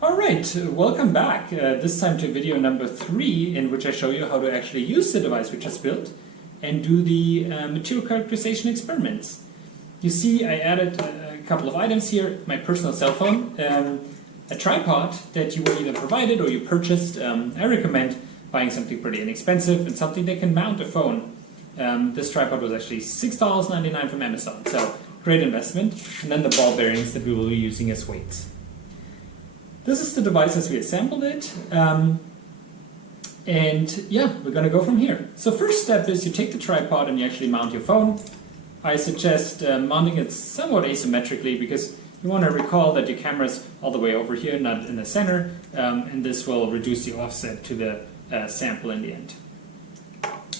Alright, welcome back. This time to video number 3, in which I show you how to actually use the device we just built and do the material characterization experiments. You see I added a couple of items here, my personal cell phone, a tripod that you were either provided or you purchased. I recommend buying something pretty inexpensive and something that can mount a phone. This tripod was actually $6.99 from Amazon, so great investment. And then the ball bearings that we will be using as weights. This is the device as we assembled it, and yeah, we're going to go from here. So first step is you take the tripod and you actually mount your phone. I suggest mounting it somewhat asymmetrically because you want to recall that your camera is all the way over here, not in the center, and this will reduce the offset to the sample in the end.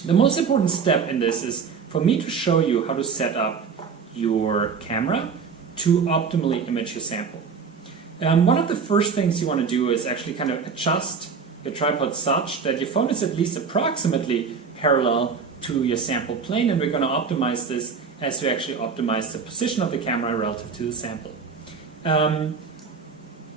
The most important step in this is for me to show you how to set up your camera to optimally image your sample. One of the first things you want to do is actually kind of adjust your tripod such that your phone is at least approximately parallel to your sample plane, and we're going to optimize this as we actually optimize the position of the camera relative to the sample.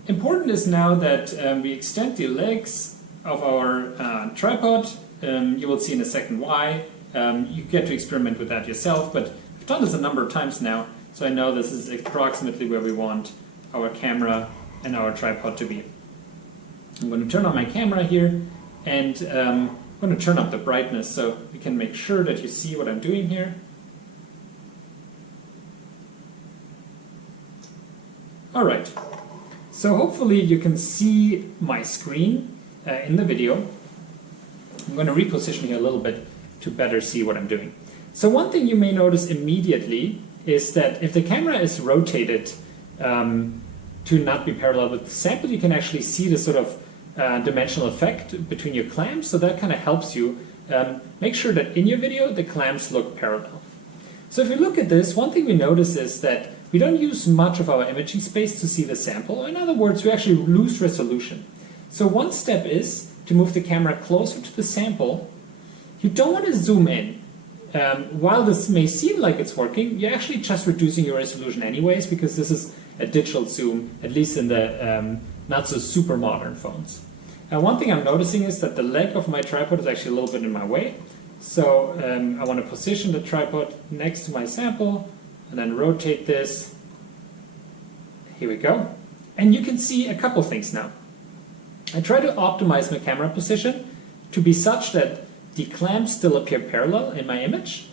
Important is now that we extend the legs of our tripod. You will see in a second why. You get to experiment with that yourself, but I've done this a number of times now, so I know this is approximately where we want our camera and our tripod to be. I'm going to turn on my camera here, and I'm going to turn up the brightness so we can make sure that you see what I'm doing here. Alright, so hopefully you can see my screen in the video. I'm going to reposition here a little bit to better see what I'm doing. So one thing you may notice immediately is that if the camera is rotated to not be parallel with the sample, you can actually see the sort of dimensional effect between your clamps, so that kind of helps you make sure that in your video the clamps look parallel. So if you look at this, one thing we notice is that we don't use much of our imaging space to see the sample. In other words, we actually lose resolution. So one step is to move the camera closer to the sample. You don't want to zoom in. While this may seem like it's working, you're actually just reducing your resolution anyways, because this is a digital zoom, at least in the not so super modern phones. One thing I'm noticing is that the leg of my tripod is actually a little bit in my way. So I want to position the tripod next to my sample and then rotate this. Here we go. And you can see a couple things now. I try to optimize my camera position to be such that the clamps still appear parallel in my image.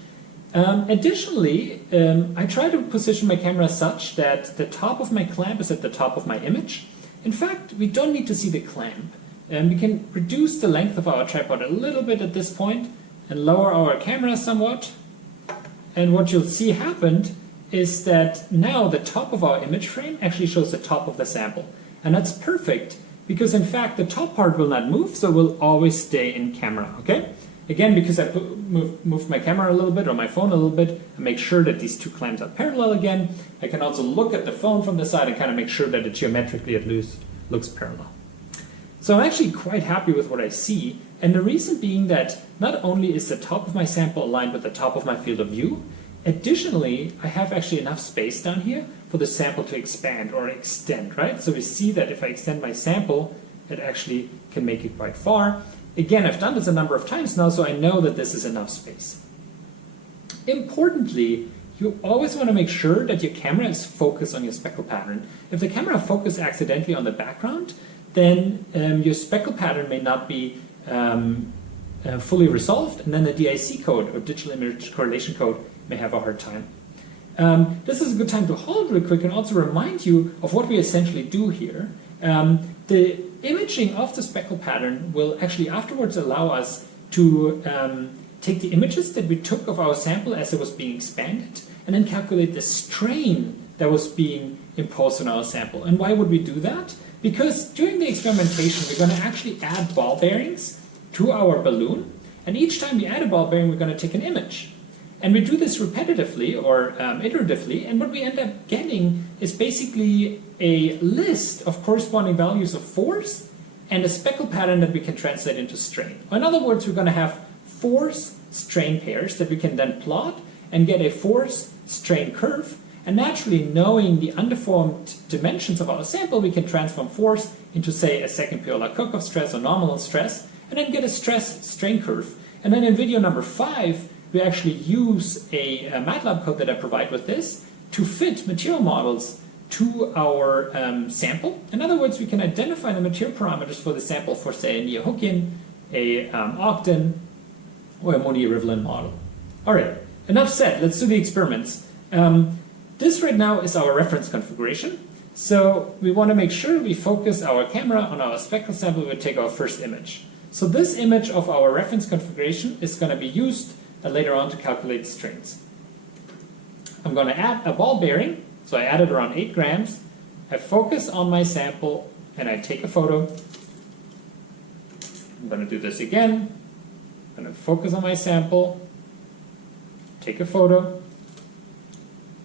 Additionally, I try to position my camera such that the top of my clamp is at the top of my image. In fact, we don't need to see the clamp. We can reduce the length of our tripod a little bit at this point and lower our camera somewhat. And what you'll see happened is that now the top of our image frame actually shows the top of the sample. And that's perfect because in fact the top part will not move, so it will always stay in camera, okay? Again, because I moved my camera a little bit, or my phone a little bit, and make sure that these two clamps are parallel again. I can also look at the phone from the side and kind of make sure that it geometrically at least looks parallel. So I'm actually quite happy with what I see, and the reason being that not only is the top of my sample aligned with the top of my field of view, additionally, I have actually enough space down here for the sample to expand or extend, right? So we see that if I extend my sample, it actually can make it quite far. Again, I've done this a number of times now, so I know that this is enough space. Importantly, you always want to make sure that your camera is focused on your speckle pattern. If the camera focuses accidentally on the background, then your speckle pattern may not be fully resolved, and then the DIC code, or digital image correlation code, may have a hard time. This is a good time to hold real quick and also remind you of what we essentially do here. The imaging of the speckle pattern will actually afterwards allow us to take the images that we took of our sample as it was being expanded and then calculate the strain that was being imposed on our sample. And why would we do that? Because during the experimentation we're going to actually add ball bearings to our balloon, and each time we add a ball bearing we're going to take an image. And we do this repetitively or iteratively, and what we end up getting is basically a list of corresponding values of force and a speckle pattern that we can translate into strain. In other words, we're going to have force-strain pairs that we can then plot and get a force-strain curve, And naturally, knowing the undeformed dimensions of our sample, we can transform force into, say, a second Piola-Kirchhoff stress or nominal stress, and then get a stress strain curve. And then in video number 5, we actually use a MATLAB code that I provide with this to fit material models to our sample. In other words, we can identify the material parameters for the sample for, say, a Neo-Hookean, a Ogden, or a Modi-Rivlin model. All right, enough said. Let's do the experiments. This right now is our reference configuration. So we want to make sure we focus our camera on our spectral sample when we take our first image. So this image of our reference configuration is going to be used later on to calculate strains. I'm going to add a ball bearing. So I added around 8 grams. I focus on my sample and I take a photo. I'm going to do this again. I'm going to focus on my sample, take a photo,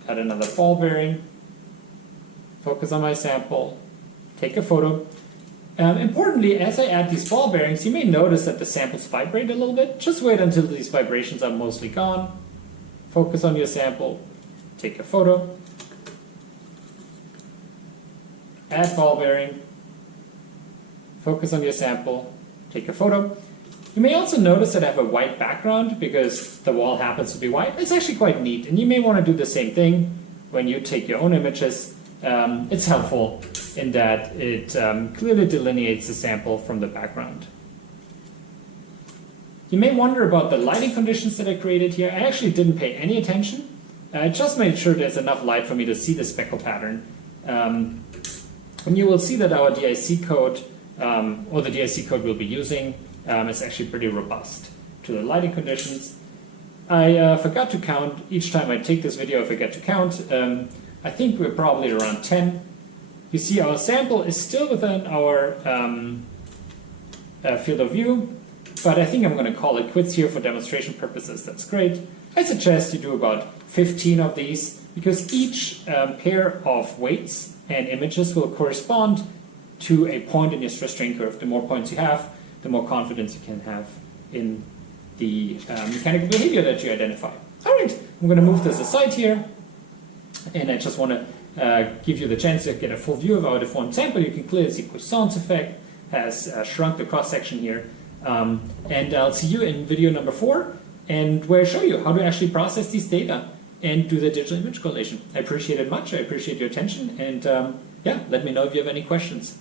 add another ball bearing, focus on my sample, take a photo. Importantly, as I add these ball bearings, you may notice that the samples vibrate a little bit. Just wait until these vibrations are mostly gone. Focus on your sample, take a photo, add ball bearing, focus on your sample, take a photo. You may also notice that I have a white background because the wall happens to be white. It's actually quite neat, and you may want to do the same thing when you take your own images. It's helpful in that it clearly delineates the sample from the background. You may wonder about the lighting conditions that I created here. I actually didn't pay any attention. I just made sure there's enough light for me to see the speckle pattern. And you will see that our DIC code, or the DIC code we'll be using, is actually pretty robust to the lighting conditions. I forgot to count. Each time I take this video, I forget to count. I think we're probably around 10. You see our sample is still within our field of view, but I think I'm going to call it quits here for demonstration purposes. That's great. I suggest you do about 15 of these because each pair of weights and images will correspond to a point in your stress strain curve. The more points you have, the more confidence you can have in the mechanical behavior that you identify. All right, I'm going to move this aside here, and I just want to give you the chance to get a full view of our deformed sample. You can clearly see Poisson's effect has shrunk the cross-section here. And I'll see you in video number 4, and where I show you how to actually process these data and do the digital image correlation. I appreciate it much. I appreciate your attention, and yeah, let me know if you have any questions.